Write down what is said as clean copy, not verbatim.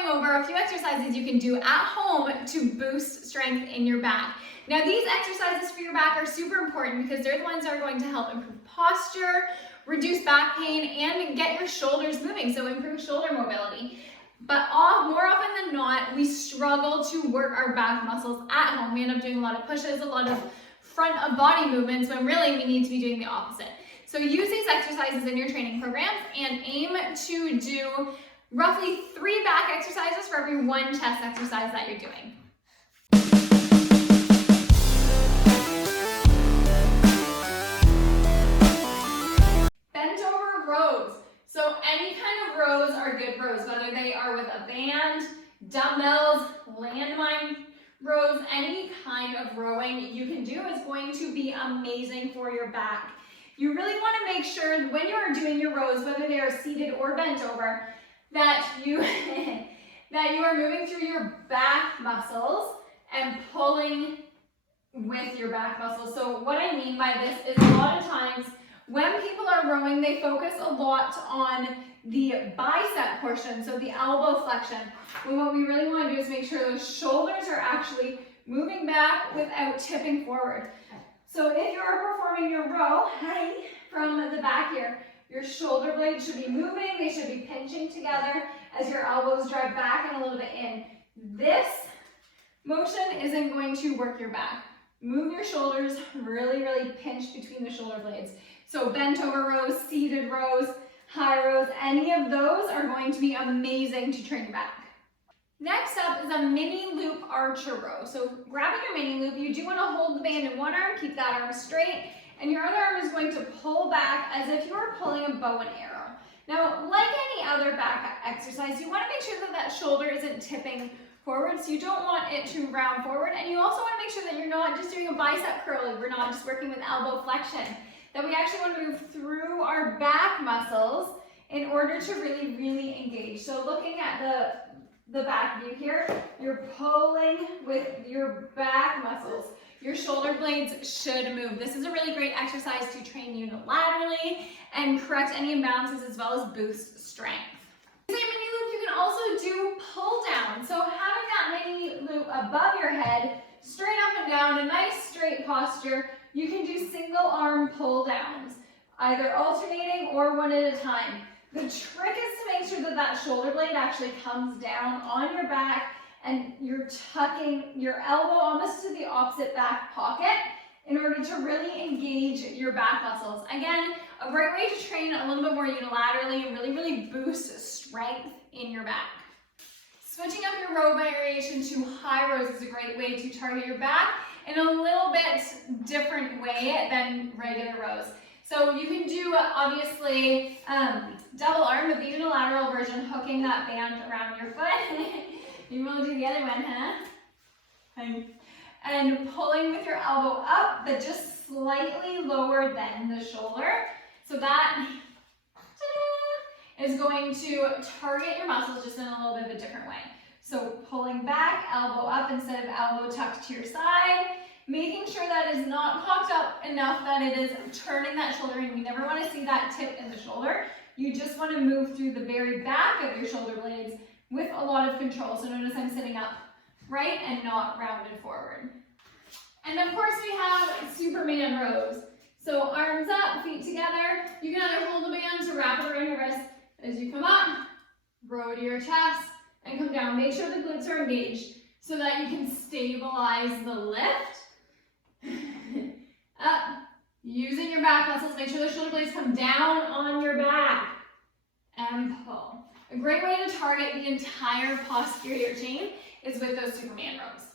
going over a few exercises you can do at home to boost strength in your back. Now these exercises for your back are super important because they're the ones that are going to help improve posture, reduce back pain, and get your shoulders moving, so improve shoulder mobility. But more often than not, we struggle to work our back muscles at home. We end up doing a lot of pushes, a lot of front of body movements, when really we need to be doing the opposite. So use these exercises in your training programs and aim to do roughly 3 back exercises for every 1 chest exercise that you're doing. Bent over rows. So any kind of rows are good rows, whether they are with a band, dumbbells, landmine rows, any kind of rowing you can do is going to be amazing for your back. You really want to make sure when you are doing your rows, whether they are seated or bent over, that you are moving through your back muscles and pulling with your back muscles. So what I mean by this is a lot of times when people are rowing, they focus a lot on the bicep portion, so the elbow flexion. When what we really want to do is make sure those shoulders are actually moving back without tipping forward. So if you're performing your row, from the back here, your shoulder blades should be moving, they should be pinching together as your elbows drive back and a little bit in. This motion isn't going to work your back. Move your shoulders, really, really pinch between the shoulder blades. So bent over rows, seated rows, high rows, any of those are going to be amazing to train your back. Next up is a mini loop archer row. So grabbing your mini loop, you do want to hold the band in one arm, keep that arm straight, and your other arm is going to pull back as if you were pulling a bow and arrow. Now, like any other back exercise, you want to make sure that that shoulder isn't tipping forward, so you don't want it to round forward, and you also want to make sure that you're not just doing a bicep curl, we're not just working with elbow flexion, that we actually want to move through our back muscles in order to really, really engage. So looking at the back view here, you're pulling with your back muscles. Your shoulder blades should move. This is a really great exercise to train unilaterally and correct any imbalances as well as boost strength. Using a mini loop, you can also do pull down. So having that mini loop above your head, straight up and down, a nice straight posture, you can do single arm pull downs, either alternating or one at a time. The trick is to make sure that that shoulder blade actually comes down on your back and you're tucking your elbow almost to the opposite back pocket in order to really engage your back muscles. Again, a great way to train a little bit more unilaterally and really, really boost strength in your back. Switching up your row variation to high rows is a great way to target your back in a little bit different way than regular rows. So you can do, obviously, double arm with the unilateral version, hooking that band around your foot. You want to do the other one, huh? And pulling with your elbow up, but just slightly lower than the shoulder. So that is going to target your muscles just in a little bit of a different way. So pulling back, elbow up instead of elbow tucked to your side. Making sure that is not cocked up enough that it is turning that shoulder in. You never want to see that tip in the shoulder. You just want to move through the very back of your shoulder blades with a lot of control. So notice I'm sitting up right and not rounded forward. And of course we have Superman rows. So arms up, feet together. You can either hold the band to wrap it around your wrist as you come up, row to your chest, and come down. Make sure the glutes are engaged so that you can stabilize the lift. Up, using your back muscles, make sure the shoulder blades come down on your back, and pull. A great way to target the entire posterior chain is with those Superman rows.